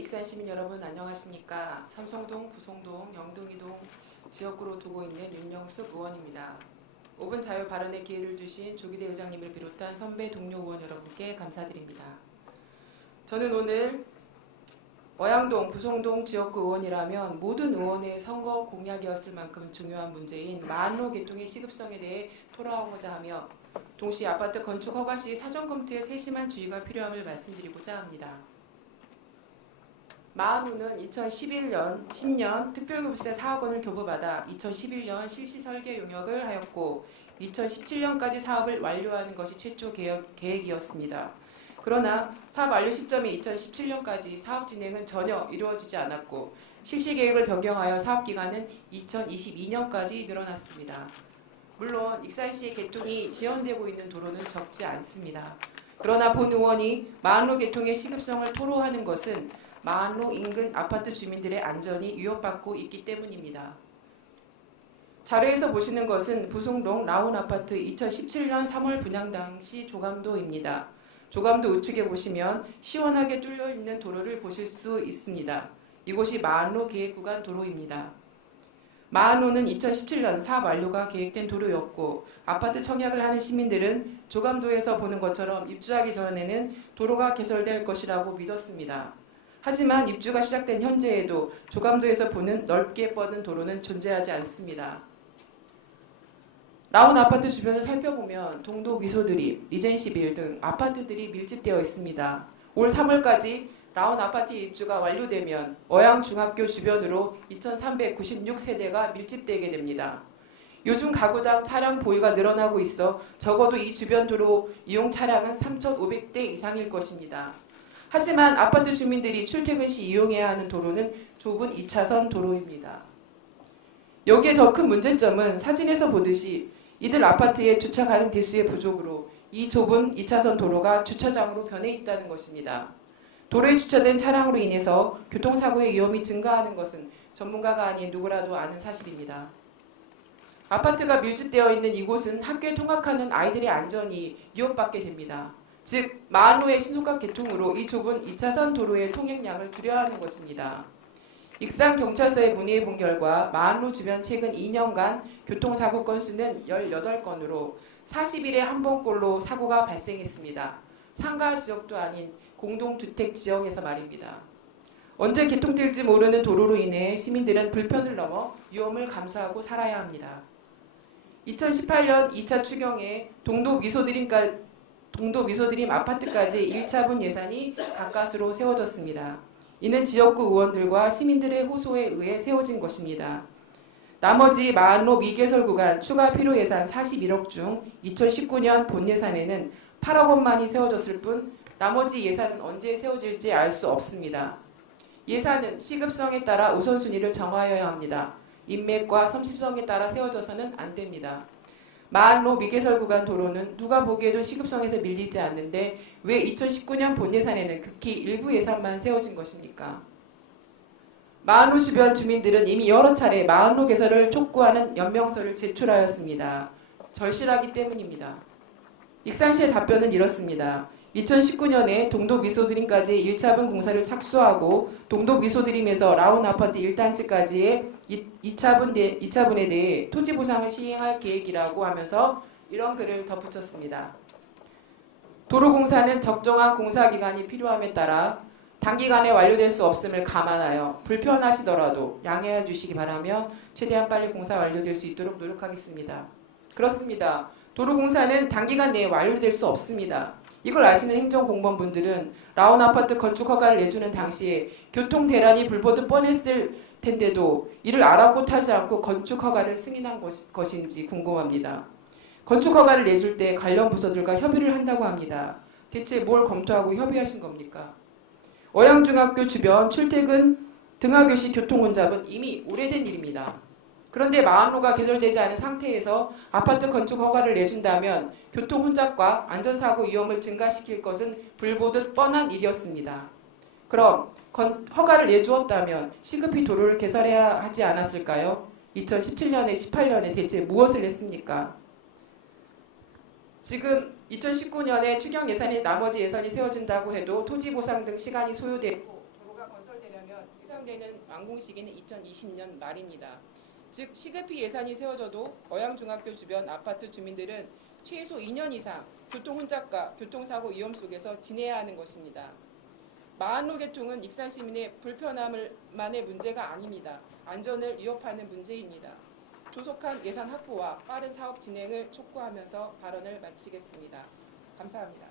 익산 시민 여러분 안녕하십니까? 삼성동, 부송동, 영등이동 지역구로 두고 있는 윤영숙 의원입니다. 5분 자유 발언의 기회를 주신 조기대 의장님을 비롯한 선배 동료 의원 여러분께 감사드립니다. 저는 오늘 어양동, 부송동 지역구 의원이라면 모든 의원의 선거 공약이었을 만큼 중요한 문제인 마안로 개통의 시급성에 대해 토로하고자 하며 동시에 아파트 건축 허가 시 사전검토에 세심한 주의가 필요함을 말씀드리고자 합니다. 마안로는 2011년, 10년 특별급세 4억 원을 교부받아 2011년 실시 설계 용역을 하였고 2017년까지 사업을 완료하는 것이 최초 계획이었습니다. 그러나 사업 완료 시점이 2017년까지 사업 진행은 전혀 이루어지지 않았고 실시 계획을 변경하여 사업 기간은 2022년까지 늘어났습니다. 물론 익산시의 개통이 지연되고 있는 도로는 적지 않습니다. 그러나 본 의원이 마안로 개통의 시급성을 토로하는 것은 마안로 인근 아파트 주민들의 안전이 위협받고 있기 때문입니다. 자료에서 보시는 것은 부송동 라운아파트 2017년 3월 분양 당시 조감도입니다. 조감도 우측에 보시면 시원하게 뚫려있는 도로를 보실 수 있습니다. 이곳이 마안로 계획구간 도로입니다. 마안로는 2017년 사업 완료가 계획된 도로였고 아파트 청약을 하는 시민들은 조감도에서 보는 것처럼 입주하기 전에는 도로가 개설될 것이라고 믿었습니다. 하지만 입주가 시작된 현재에도 조감도에서 보는 넓게 뻗은 도로는 존재하지 않습니다. 라운 아파트 주변을 살펴보면 동도 미소드림, 리젠시빌 등 아파트들이 밀집되어 있습니다. 올 3월까지 라운 아파트 입주가 완료되면 어양중학교 주변으로 2396세대가 밀집되게 됩니다. 요즘 가구당 차량 보유가 늘어나고 있어 적어도 이 주변 도로 이용 차량은 3,500대 이상일 것입니다. 하지만 아파트 주민들이 출퇴근 시 이용해야 하는 도로는 좁은 2차선 도로입니다. 여기에 더 큰 문제점은 사진에서 보듯이 이들 아파트의 주차 가능 대수의 부족으로 이 좁은 2차선 도로가 주차장으로 변해 있다는 것입니다. 도로에 주차된 차량으로 인해서 교통사고의 위험이 증가하는 것은 전문가가 아닌 누구라도 아는 사실입니다. 아파트가 밀집되어 있는 이곳은 학교에 통학하는 아이들의 안전이 위협받게 됩니다. 즉 마안로의 신속한 개통으로 이 좁은 2차선 도로의 통행량을 줄여야 하는 것입니다. 익산경찰서에 문의해 본 결과 마안로 주변 최근 2년간 교통사고 건수는 18건으로 40일에 한 번꼴로 사고가 발생했습니다. 상가 지역도 아닌 공동주택 지역에서 말입니다. 언제 개통될지 모르는 도로로 인해 시민들은 불편을 넘어 위험을 감수하고 살아야 합니다. 2018년 2차 추경에 동도 미소드림 아파트까지 1차분 예산이 가까스로 세워졌습니다. 이는 지역구 의원들과 시민들의 호소에 의해 세워진 것입니다. 나머지 마안로 미개설 구간 추가 필요 예산 41억 중 2019년 본 예산에는 8억 원만이 세워졌을 뿐 나머지 예산은 언제 세워질지 알 수 없습니다. 예산은 시급성에 따라 우선순위를 정하여야 합니다. 인맥과 섬십성에 따라 세워져서는 안 됩니다. 마안로 미개설 구간 도로는 누가 보기에도 시급성에서 밀리지 않는데 왜 2019년 본 예산에는 극히 일부 예산만 세워진 것입니까? 마안로 주변 주민들은 이미 여러 차례 마안로 개설을 촉구하는 연명서를 제출하였습니다. 절실하기 때문입니다. 익산시의 답변은 이렇습니다. 2019년에 동도 미소드림까지 1차분 공사를 착수하고 동도 미소드림에서 라운 아파트 1단지까지의 2차분에 대해 토지 보상을 시행할 계획이라고 하면서 이런 글을 덧붙였습니다. 도로공사는 적정한 공사기간이 필요함에 따라 단기간에 완료될 수 없음을 감안하여 불편하시더라도 양해해 주시기 바라며 최대한 빨리 공사 완료될 수 있도록 노력하겠습니다. 그렇습니다. 도로공사는 단기간 내에 완료될 수 없습니다. 이걸 아시는 행정공무원분들은 라운 아파트 건축 허가를 내주는 당시에 교통 대란이 불보듯 뻔했을 텐데도 이를 아랑곳하지 않고 건축 허가를 승인한 것인지 궁금합니다. 건축 허가를 내줄 때 관련 부서들과 협의를 한다고 합니다. 대체 뭘 검토하고 협의하신 겁니까? 어양중학교 주변 출퇴근 등하교시 교통 혼잡은 이미 오래된 일입니다. 그런데 마안로가 개설되지 않은 상태에서 아파트 건축 허가를 내준다면 교통 혼잡과 안전사고 위험을 증가시킬 것은 불보듯 뻔한 일이었습니다. 그럼 허가를 내주었다면 시급히 도로를 개설해야 하지 않았을까요? 2017년에 18년에 대체 무엇을 했습니까? 지금 2019년에 추경 예산에 나머지 예산이 세워진다고 해도 토지 보상 등 시간이 소요되고 도로가 건설 예상되는 완공 시기는 2020년 말입니다. 즉 시급히 예산이 세워져도 어양중학교 주변 아파트 주민들은 최소 2년 이상 교통혼잡과 교통사고 위험 속에서 지내야 하는 것입니다. 마한로 개통은 익산 시민의 불편함만의 문제가 아닙니다. 안전을 위협하는 문제입니다. 조속한 예산 확보와 빠른 사업 진행을 촉구하면서 발언을 마치겠습니다. 감사합니다.